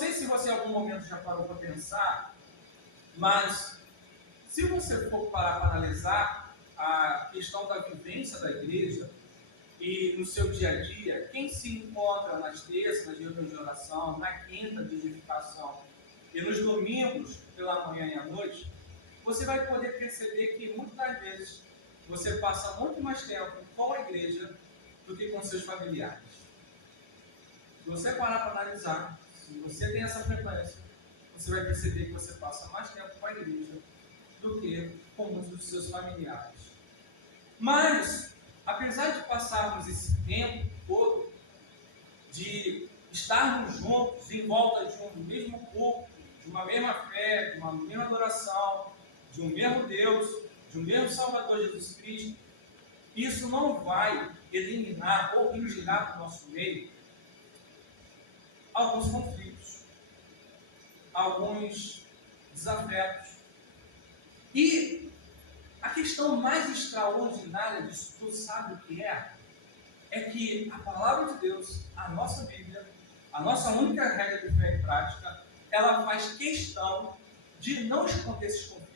sei se você em algum momento já parou para pensar, mas se você for parar para analisar a questão da vivência da igreja e no seu dia a dia, quem se encontra nas terças, nas reuniões de oração, na quinta de edificação e nos domingos pela manhã e à noite, você vai poder perceber que muitas das vezes você passa muito mais tempo com a igreja do que com seus familiares. Se você parar para analisar, se você tem essa frequência, você vai perceber que você passa mais tempo com a igreja do que com muitos dos seus familiares. Mas, apesar de passarmos esse tempo todo, de estarmos juntos em volta de um mesmo culto, de uma mesma fé, de uma mesma adoração, de um mesmo Deus, de um mesmo Salvador Jesus Cristo, isso não vai eliminar ou eliminar do nosso meio alguns conflitos, alguns desafetos. E a questão mais extraordinária disso tudo, sabe o que é? É que a palavra de Deus, a nossa Bíblia, a nossa única regra de fé e prática, ela faz questão de não esconder esses conflitos.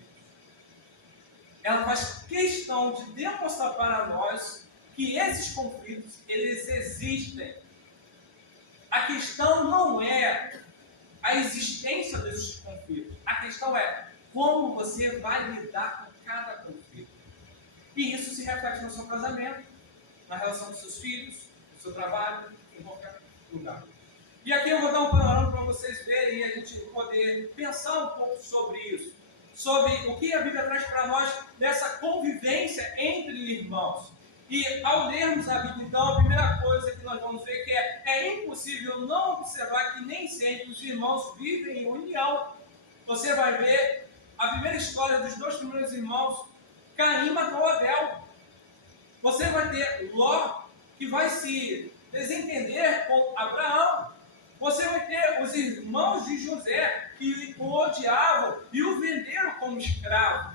Ela faz questão de demonstrar para nós que esses conflitos, eles existem. A questão não é a existência desses conflitos. A questão é como você vai lidar com cada conflito. E isso se reflete no seu casamento, na relação com seus filhos, no seu trabalho, em qualquer lugar. E aqui eu vou dar um panorama para vocês verem e a gente poder pensar um pouco sobre isso. Sobre o que a Bíblia traz para nós nessa convivência entre irmãos. E ao lermos a Bíblia, então, a primeira coisa que nós vamos ver que é impossível não observar que nem sempre os irmãos vivem em união. Você vai ver a primeira história dos dois primeiros irmãos, Caim matou Abel. Você vai ter Ló, que vai se desentender com Abraão. Você vai ter os irmãos de José, que o odiavam e o venderam como escravo.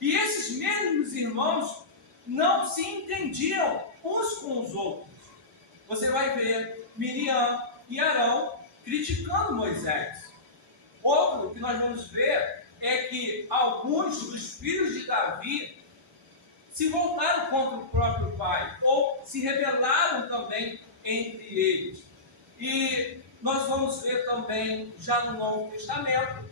E esses mesmos irmãos não se entendiam uns com os outros. Você vai ver Miriam e Arão criticando Moisés. Outro que nós vamos ver é que alguns dos filhos de Davi se voltaram contra o próprio pai, ou se rebelaram também entre eles. E nós vamos ver também, já no Novo Testamento,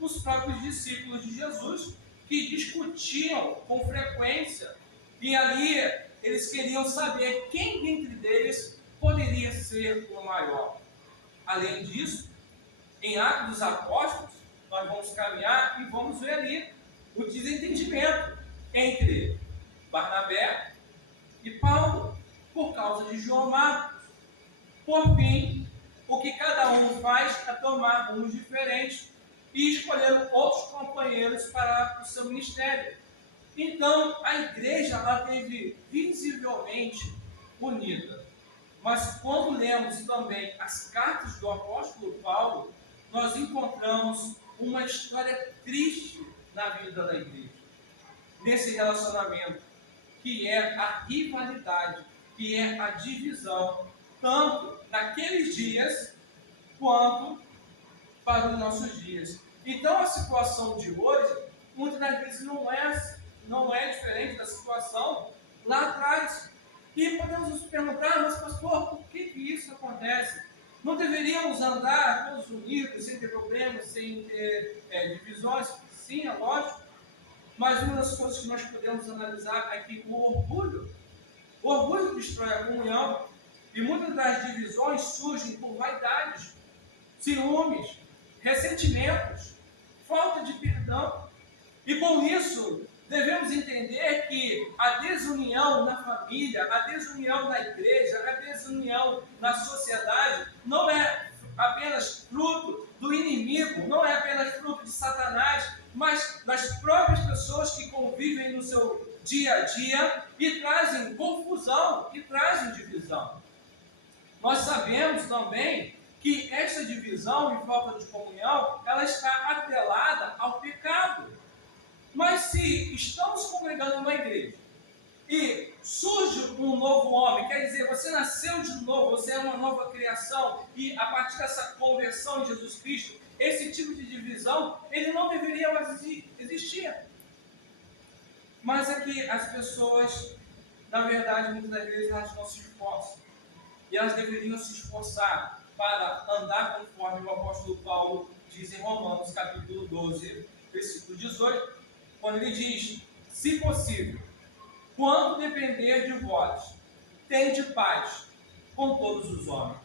os próprios discípulos de Jesus, que discutiam com frequência, e ali eles queriam saber quem dentre eles poderia ser o maior. Além disso, em Atos dos Apóstolos, nós vamos caminhar e vamos ver ali o desentendimento entre Barnabé e Paulo, por causa de João Marcos. Por fim, o que cada um faz é tomar rumos diferentes e escolher outros companheiros para o seu ministério. Então, a igreja ela teve visivelmente unida. Mas quando lemos também as cartas do apóstolo Paulo, nós encontramos uma história triste na vida da igreja. Nesse relacionamento, que é a rivalidade, que é a divisão, tanto naqueles dias, quanto para os nossos dias. Então, a situação de hoje, muitas das vezes, não é diferente da situação lá atrás. E podemos nos perguntar, mas pastor, por que isso acontece? Não deveríamos andar todos unidos, sem ter problemas, sem ter divisões? Sim, é lógico. Mas uma das coisas que nós podemos analisar é que o orgulho destrói a comunhão, e muitas das divisões surgem por vaidades, ciúmes, ressentimentos, falta de perdão. E com isso, devemos entender que a desunião na família, a desunião na igreja, a desunião na sociedade não é apenas fruto do inimigo, não é apenas fruto de Satanás, mas das próprias pessoas que convivem no seu dia a dia e trazem confusão, e trazem divisão. Nós sabemos também que esta divisão e falta de comunhão, ela está atrelada ao pecado. Mas se estamos congregando numa igreja e surge um novo homem, quer dizer, você nasceu de novo, você é uma nova criação, e a partir dessa conversão em Jesus Cristo, esse tipo de divisão, ele não deveria mais existir. Mas é que as pessoas, na verdade, muitas das vezes, elas não se esforçam. E elas deveriam se esforçar para andar conforme o apóstolo Paulo diz em Romanos, capítulo 12, versículo 18, quando ele diz: se possível, quando depender de vós, tende paz com todos os homens.